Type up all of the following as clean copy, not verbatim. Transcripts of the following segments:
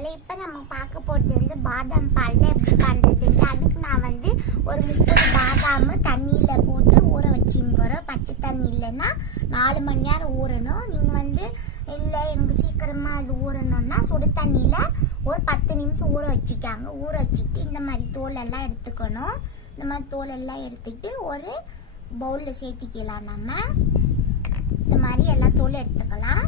சொந்தங்களே, இப்போ நம்ம பார்க்க போகிறது வந்து பாதாம் பால் தான் எப்படி பண்ணுறதுங்க. அதுக்கு நான் வந்து ஒரு 30 பாதாம் தண்ணியில் போட்டு ஊற வச்சுக்கிறோம். பச்சை தண்ணி இல்லைன்னா 4 மணி நேரம் ஊறணும். நீங்கள் வந்து இல்லை எனக்கு சீக்கிரமாக அது ஊறணும்னா சுடு தண்ணியில் ஒரு 10 நிமிஷம் ஊற வச்சுக்காங்க. ஊற வச்சுட்டு இந்த மாதிரி தோல் எல்லாம் எடுத்துக்கணும். இந்த மாதிரி தோல் எல்லாம் எடுத்துட்டு ஒரு பவுலில் சேர்த்திக்கலாம். நம்ம இந்த மாதிரி எல்லா தோலும் எடுத்துக்கலாம்.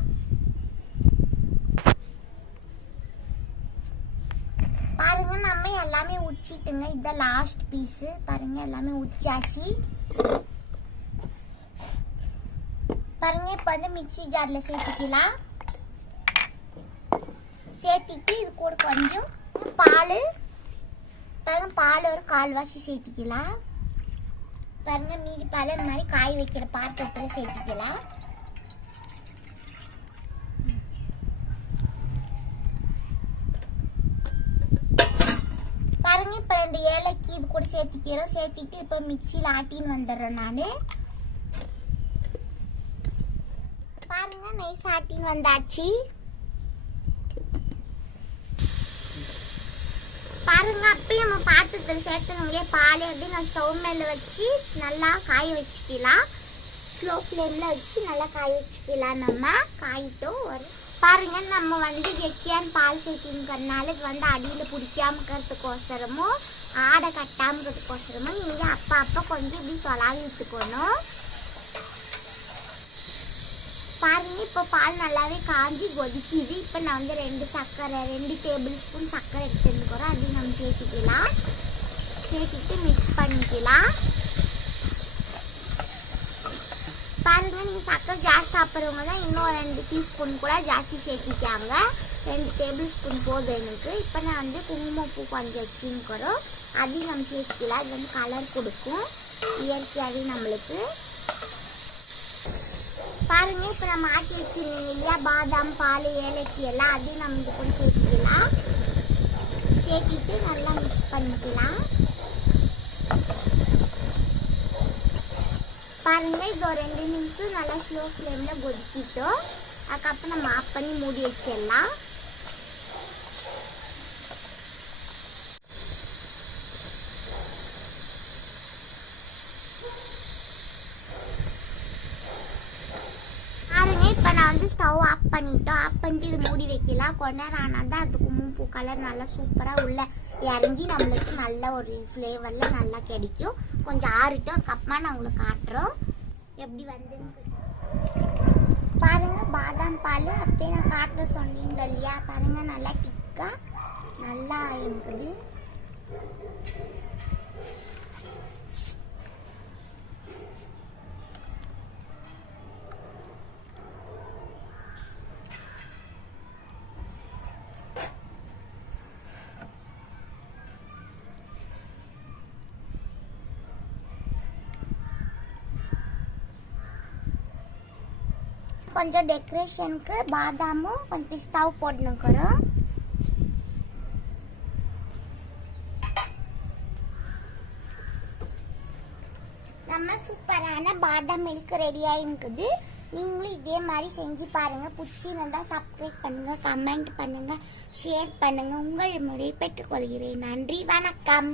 பாருங்க, நம்ம எல்லாமே உச்சிட்டுங்க. இதான் லாஸ்ட் பீஸு. பாருங்க, எல்லாமே உச்சாச்சு. பாருங்க, இப்போ வந்து மிக்சி ஜாரில் சேர்த்துக்கலாம். சேர்த்திட்டு இது கூட கொஞ்சம் பால், பாருங்க பால் ஒரு 1/4 சேர்த்திக்கலாம். பாருங்க, மீதி பால் இந்த மாதிரி காய் வைக்கிற பாத்திரத்தில் சேர்த்திக்கலாம். பாருங்க, இப்போ 2 ஏலக்கி இது கூட சேர்த்திக்கிறோம். சேர்த்திட்டு இப்போ மிக்சியில் ஆட்டின்னு வந்துடுறேன் நான். பாருங்க, நைஸ் ஆட்டின்னு வந்தாச்சு. பாருங்க, அப்பயும் நம்ம பாத்திரத்தில் சேர்த்தவங்களே பால் எப்படி நான் ஸ்டவ் மேலே வச்சு நல்லா காய வச்சுக்கலாம். ஸ்லோ ஃப்ளேமில் வச்சு நல்லா காய வச்சுக்கலாம். நம்ம காயிட்டும் ஒரு பாருங்க, நம்ம வந்து கெட்டியான பால் சேர்த்திங்கிறதுனால இது வந்து அடியில் பிடிக்காம இருக்கிறதுக்கோசரமும் ஆடை கட்டாமல் இருக்கிறதுக்கோசரமும் நீங்கள் அப்போ கொஞ்சம் இப்படி தொலாவி விட்டுக்கணும். பாருங்க, இப்போ பால் நல்லாவே காஞ்சி கொதிக்குது. இப்போ நான் வந்து 2 டேபிள் ஸ்பூன் சர்க்கரை எடுத்துக்கிறோம். அதையும் நம்ம சேர்த்துக்கலாம். சேர்த்துட்டு மிக்ஸ் பண்ணிக்கலாம். பாருங்க, நீங்கள் சர்க்கரை ஜாஸ்தி சாப்பிட்றவங்க தான் இன்னும் 2 டீஸ்பூன் கூட ஜாஸ்தி சேர்த்திக்காங்க. 2 டேபிள் ஸ்பூன் போதும் எனக்கு. இப்போ நான் வந்து குங்குமப்பூ கொஞ்சம் வச்சுக்கிறோம். அதையும் நம்ம சேர்த்துக்கலாம். இது வந்து கலர் கொடுக்கும் இயற்கையாகவே நம்மளுக்கு. பாருங்க, இப்போ நம்ம ஆட்டி வச்சுருந்தீங்க இல்லையா பாதாம் பால் ஏலக்கி எல்லாம், அதையும் நம்ம இது கூட சேர்த்துக்கலாம். சேர்த்திட்டு நல்லா மிக்ஸ் பண்ணிக்கலாம். பாருங்க, இது ஒரு 2 நிமிஷம் நல்லா ஸ்லோ ஃப்ளேமில் கொதிக்கிட்டோம். அதுக்கப்புறம் நம்ம ஆஃப் பண்ணி மூடி வச்சிடலாம். பாருங்க, இப்போ நான் வந்து ஸ்டவ் ஆஃப் பண்ணிட்டோம். ஆஃப் பண்ணிட்டு இது மூடி வைக்கலாம். கொஞ்ச நேரம் ஆனால் தான் அது குங்குமப்பூ கலர் நல்லா சூப்பராக உள்ள இறங்கி நம்மளுக்கு நல்ல ஒரு ஃப்ளேவரில் நல்லா கிடைக்கும். கொஞ்சம் ஆறிட்டோம். அதுக்கப்புறமா நான் உங்களுக்கு காட்டுறோம் எப்படி வந்து. பாருங்க, பாதாம் பால் அப்படியே நான் காட்டுற சொன்னீங்க இல்லையா. பாருங்க, நல்லா திக்காக நல்லா இருக்குது. கொஞ்சம் டெக்கரேஷனுக்கு பாதாமும் கொஞ்சம் பிஸ்தாவும் போட்டுக்கிறோம். நம்ம சூப்பரான பாதாம் மில்க் ரெடியாக இருக்குது. நீங்களும் இதே மாதிரி செஞ்சு பாருங்கள். பிடிச்சிருந்தா சப்ஸ்கிரைப் பண்ணுங்கள், கமெண்ட் பண்ணுங்கள், ஷேர் பண்ணுங்கள். உங்கள் முறை பெற்றுக்கொள்கிறேன். நன்றி, வணக்கம்.